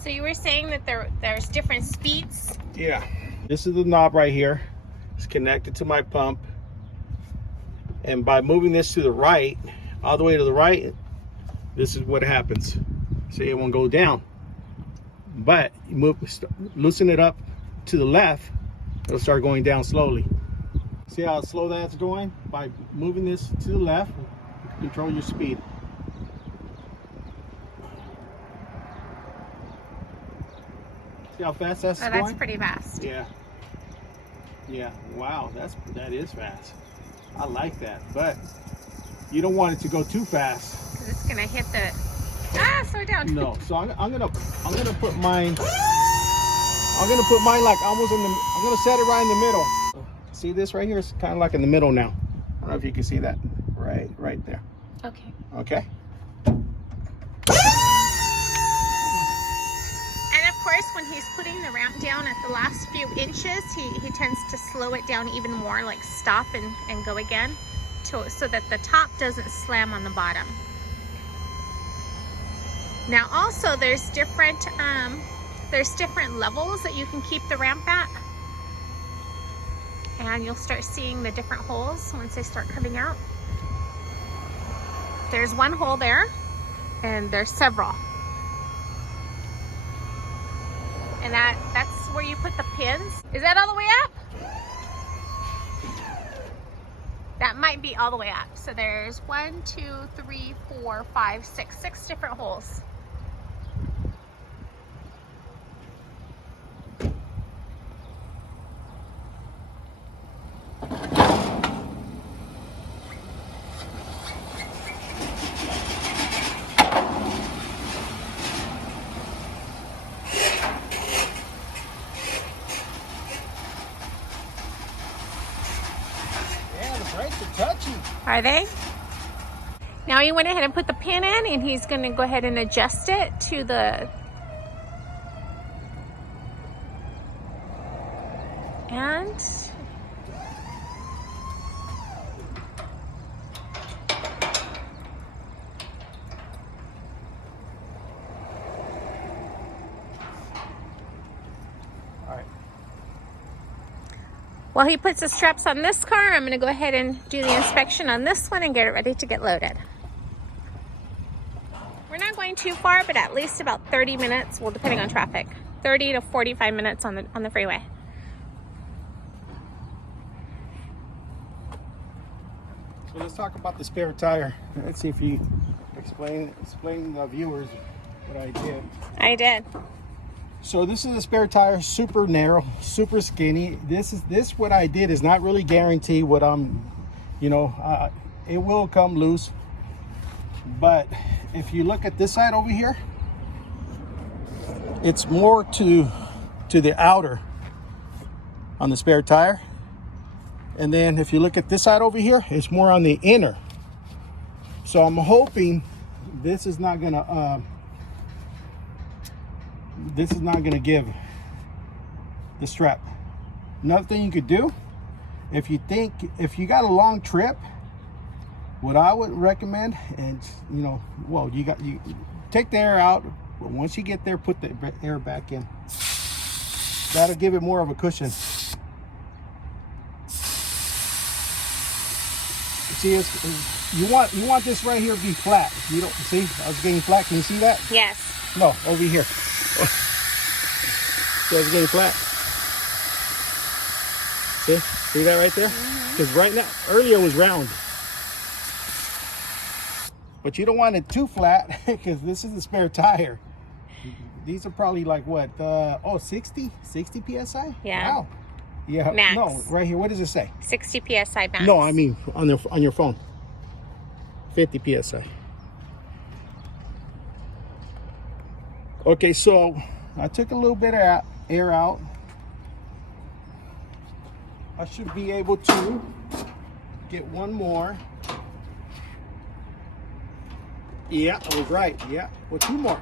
So you were saying that there's different speeds? Yeah. This is the knob right here. It's connected to my pump. And by moving this to the right, all the way to the right, this is what happens. See, it won't go down. But you loosen it up to the left, it'll start going down slowly. See how slow that's going? By moving this to the left, control your speed. See how fast that's going? That's pretty fast. Yeah. Yeah. Wow, that is fast. I like that, but you don't want it to go too fast. 'Cause it's gonna hit the. Slow down. No. So I'm gonna put mine. I'm gonna put mine like almost in the. I'm gonna set it right in the middle. See this right here? It's kind of like in the middle now. I don't know if you can see that. Right there. Okay. Okay. And of course, when he's putting the ramp down at the last few inches, he tends to slow it down even more, like stop and go again, so that the top doesn't slam on the bottom. Now also there's different levels that you can keep the ramp at. And you'll start seeing the different holes once they start coming out. There's one hole there, and there's several. And that's where you put the pins. Is that all the way up? That might be all the way up. So there's 1, 2, 3, 4, 5, 6 different holes. Are they? Now he went ahead and put the pin in, and he's going to go ahead and adjust it to the... And... While he puts the straps on this car, I'm going to go ahead and do the inspection on this one and get it ready to get loaded. We're not going too far, but at least about 30 minutes, well, depending on traffic, 30 to 45 minutes on the freeway. So let's talk about the spare tire. Let's see if you explain the viewers what I did. I did. So this is a spare tire, super narrow, super skinny. This what I did is not really guarantee what I'm, it will come loose. But if you look at this side over here, it's more to the outer on the spare tire. And then if you look at this side over here, it's more on the inner. So I'm hoping this is not gonna give the strap. Another thing you could do, if you got a long trip, what I would recommend, and you take the air out, but once you get there, put the air back in. That'll give it more of a cushion. See, you want this right here to be flat. You don't see? I was getting flat. Can you see that? Yes. No, over here. So it's getting flat. See that right there? Because right now, earlier it was round. But you don't want it too flat because this is the spare tire. These are probably like what? 60 psi? Yeah. Wow. Yeah. Max. No, right here. What does it say? 60 psi max. No, I mean on your phone. 50 psi. Okay, so I took a little bit of air out. I should be able to get one more. Yeah, I was right. Yeah, well, two more.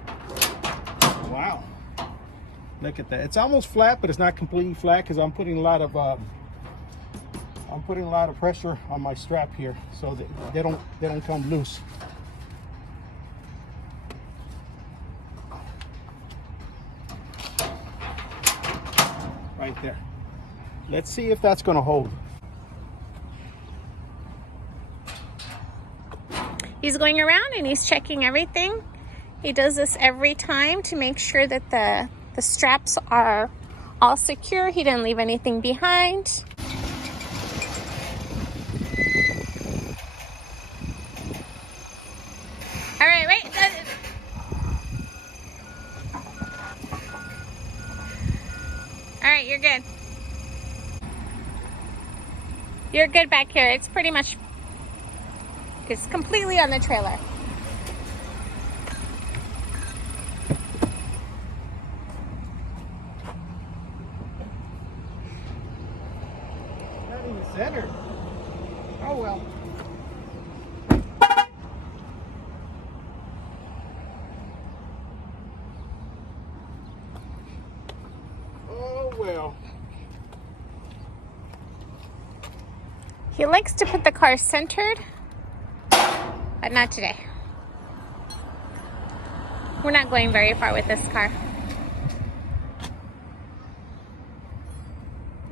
Wow, look at that. It's almost flat, but it's not completely flat because I'm putting a lot of pressure on my strap here, so that they don't come loose. right there. Let's see if that's gonna hold. He's going around and he's checking everything. He does this every time to make sure that the straps are all secure. He didn't leave anything behind. All right, wait. All right, you're good. You're good back here. It's pretty much, it's completely on the trailer. Not even centered. Oh well. Oh well. He likes to put the car centered, but not today. We're not going very far with this car.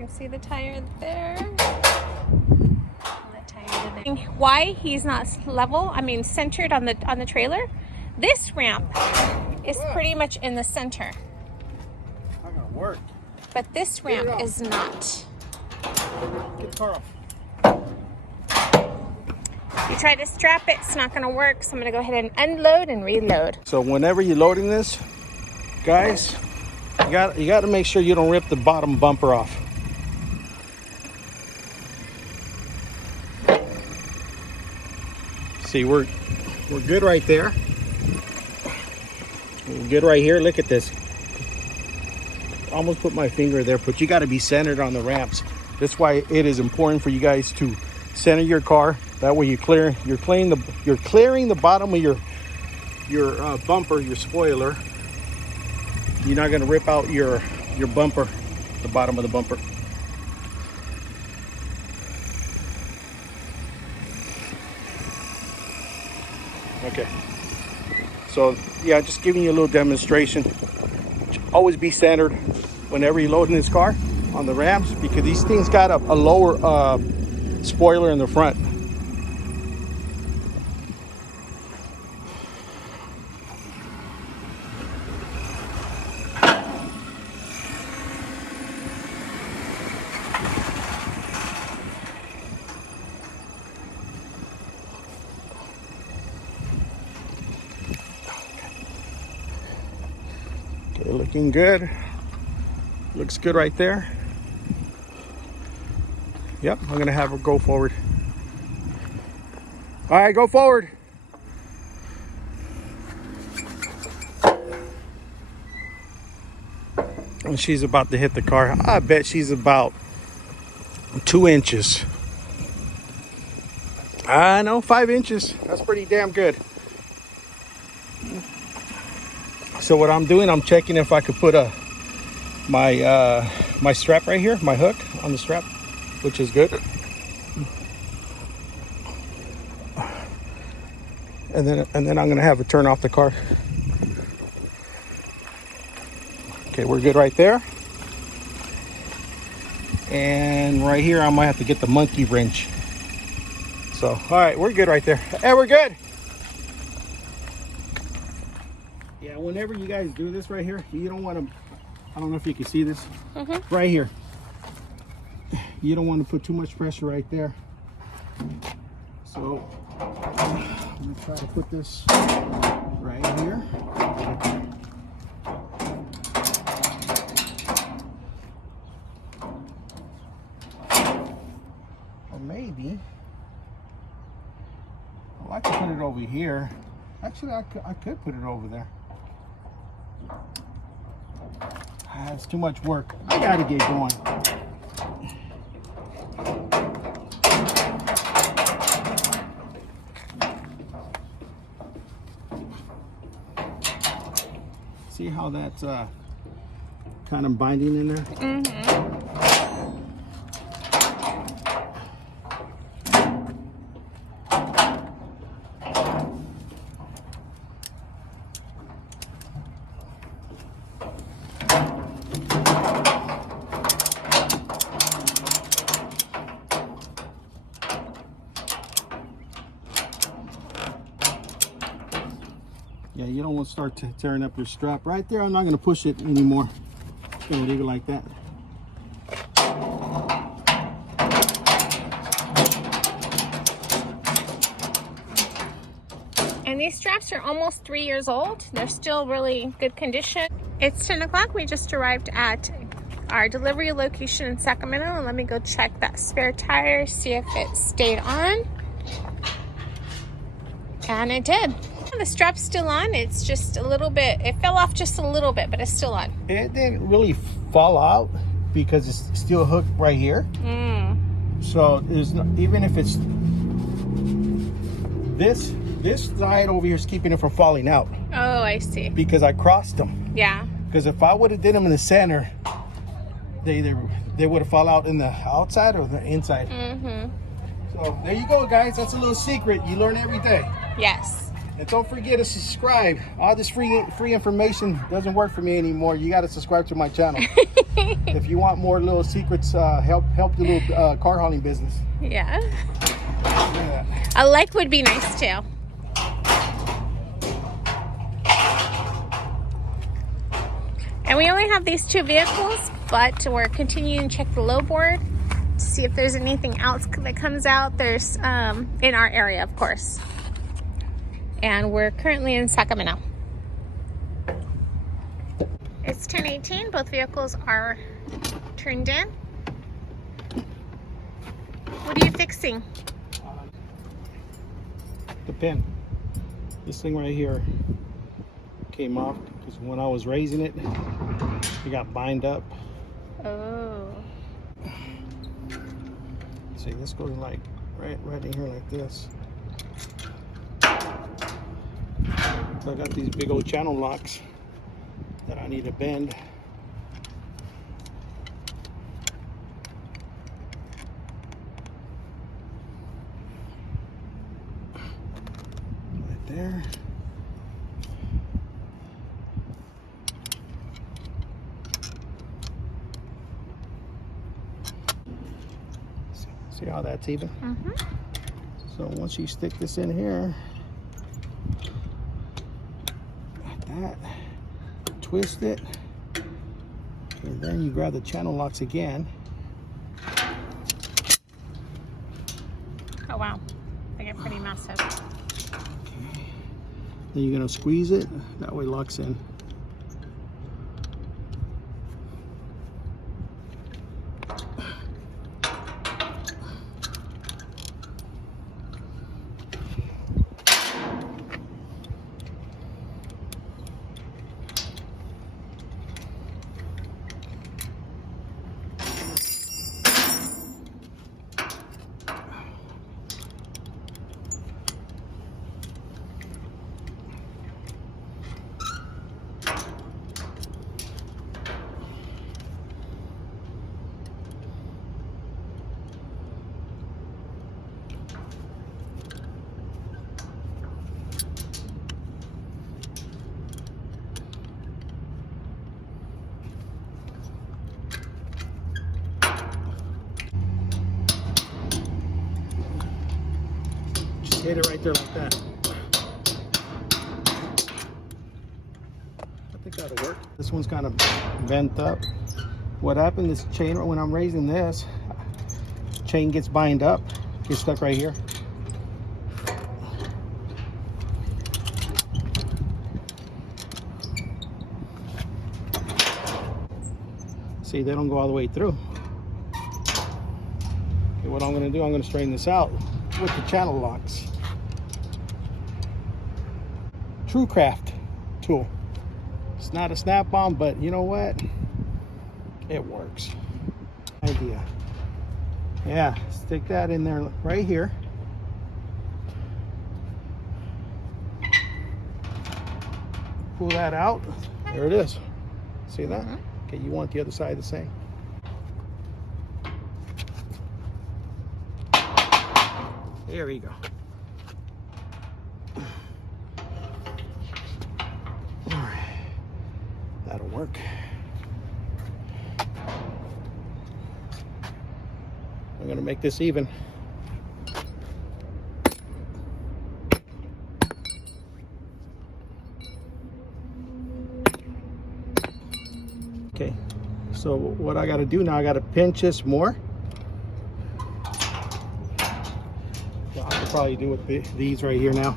You see the tire there? The tire there. Why he's not level, centered on the trailer? This ramp is pretty much in the center. Not gonna work. But this ramp is not. Get the car off. You try to strap it, it's not gonna work. So I'm gonna go ahead and unload and reload. So whenever you're loading this, guys, you got to make sure you don't rip the bottom bumper off. See, we're good right there. We're good right here. Look at this. Almost put my finger there, but you got to be centered on the ramps. That's why it is important for you guys to center your car. That way you're clearing the bottom of your bumper, your spoiler. You're not going to rip out your bumper, the bottom of the bumper. Okay. So yeah, just giving you a little demonstration. Always be centered whenever you're loading this car on the ramps, because these things got a lower spoiler in the front. Okay, looking good. Looks good right there. Yep, I'm gonna have her go forward. All right, go forward. And she's about to hit the car. I bet she's about 2 inches. I know, 5 inches. That's pretty damn good. So what I'm doing, I'm checking if I could put my strap right here, my hook on the strap, which is good. And then I'm gonna have it turn off the car. Okay, we're good right there. And right here, I might have to get the monkey wrench. So, all right, we're good right there. Hey, we're good. Yeah, whenever you guys do this right here, you don't want to, I don't know if you can see this, right here. You don't want to put too much pressure right there. So, I'm going to try to put this right here. Or maybe, well, I could put it over here. Actually, I could put it over there. It's too much work. I gotta get going. See how that's kind of binding in there? Mm-hmm. don't want to start tearing up your strap. Right there, I'm not going to push it anymore. Just going to leave it like that. And these straps are almost 3 years old. They're still really good condition. It's 10 o'clock. We just arrived at our delivery location in Sacramento. And let me go check that spare tire, see if it stayed on. And it did. The strap's still on. It's just a little bit, it fell off just a little bit, but it's still on. It didn't really fall out because it's still hooked right here. So there's no, even if it's this side over here is keeping it from falling out. Oh, I see. Because I crossed them. Yeah. Because if I would have did them in the center, they would have fall out in the outside or the inside. So there you go, guys. That's a little secret. You learn every day. Yes. And don't forget to subscribe. All this free information doesn't work for me anymore. You got to subscribe to my channel. If you want more little secrets, help the little car hauling business. Yeah. Yeah. A like would be nice too. And we only have these 2 vehicles, but we're continuing to check the low board to see if there's anything else that comes out. There's in our area, of course. And we're currently in Sacramento. It's 10:18. Both vehicles are turned in. What are you fixing? The pin. This thing right here came off because when I was raising it, it got bind up. Oh. See, this goes like right in here like this. So I got these big old channel locks that I need to bend. Right there. See how that's even? So once you stick this in here, like that, twist it, and then you grab the channel locks again. Oh wow, they get pretty massive. Okay. Then you're gonna squeeze it, that way it locks in. Hit it right there like that. I think that'll work. This one's kind of bent up. What happened, this chain, when I'm raising this, chain gets bind up, gets stuck right here. See, they don't go all the way through. Okay, what I'm gonna do, I'm gonna straighten this out with the channel locks. True craft tool. It's not a snap-on, but you know what? It works. Idea. Yeah, stick that in there right here. Pull that out. There it is. See that? Okay, you want the other side the same. There we go. All right, that'll work. I'm gonna make this even. Okay, so what I got to do now, I got to pinch this more. So I could probably do with these right here now.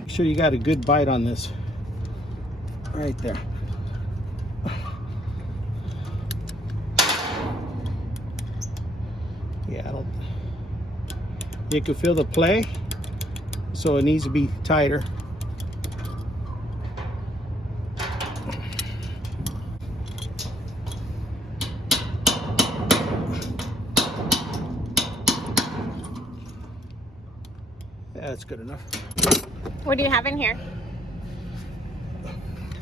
Make sure you got a good bite on this. Right there. Yeah, I don't. You can feel the play, so it needs to be tighter. Yeah, that's good enough. What do you have in here?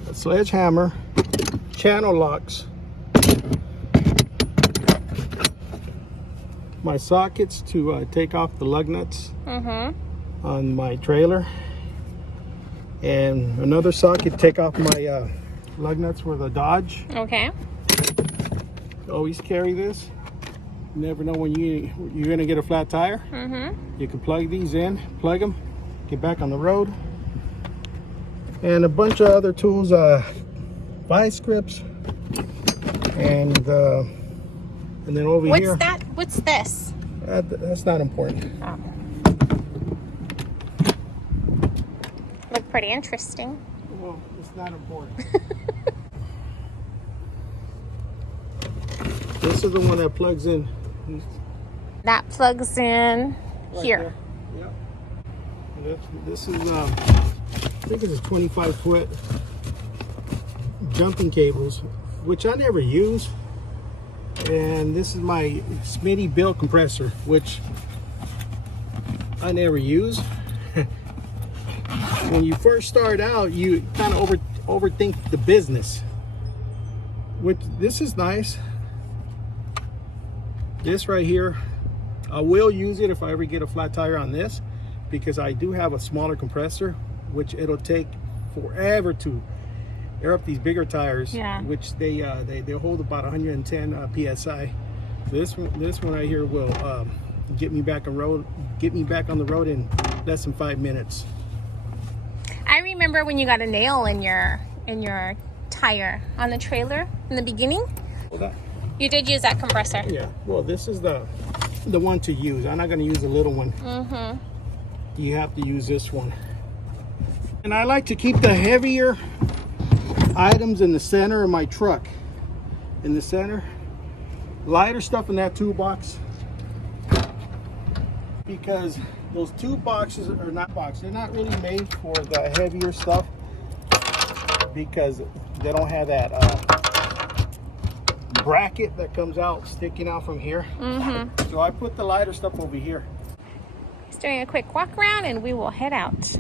A sledgehammer, channel locks, my sockets to take off the lug nuts on my trailer, and another socket to take off my lug nuts for the Dodge. Okay. Always carry this. You never know when you're gonna get a flat tire. You can plug these in, plug them, get back on the road. And a bunch of other tools, vice grips, and then over here. What's that? What's this? That's not important. Oh. Look pretty interesting. Well, it's not important. This is the one that plugs in. That plugs in Right here. there. Yep. This is, I think it's a 25-foot jumping cables, which I never use. And this is my Smitty built compressor, which I never use. When you first start out, you kind of overthink the business. Which this is nice. This right here, I will use it if I ever get a flat tire on this, because I do have a smaller compressor, which it'll take forever to air up these bigger tires. Yeah. Which they hold about 110 psi. This one right here will get me back on the road in less than 5 minutes. I remember when you got a nail in your tire on the trailer in the beginning. Well, You did use that compressor. yeah. Well, this is the one to use. I'm not going to use the little one. You have to use this one. And I like to keep the heavier items in the center of my truck. In the center. Lighter stuff in that toolbox. Because those toolboxes are not boxes. They're not really made for the heavier stuff. Because they don't have that bracket that comes out, sticking out from here. So I put the lighter stuff over here. Just doing a quick walk around and we will head out.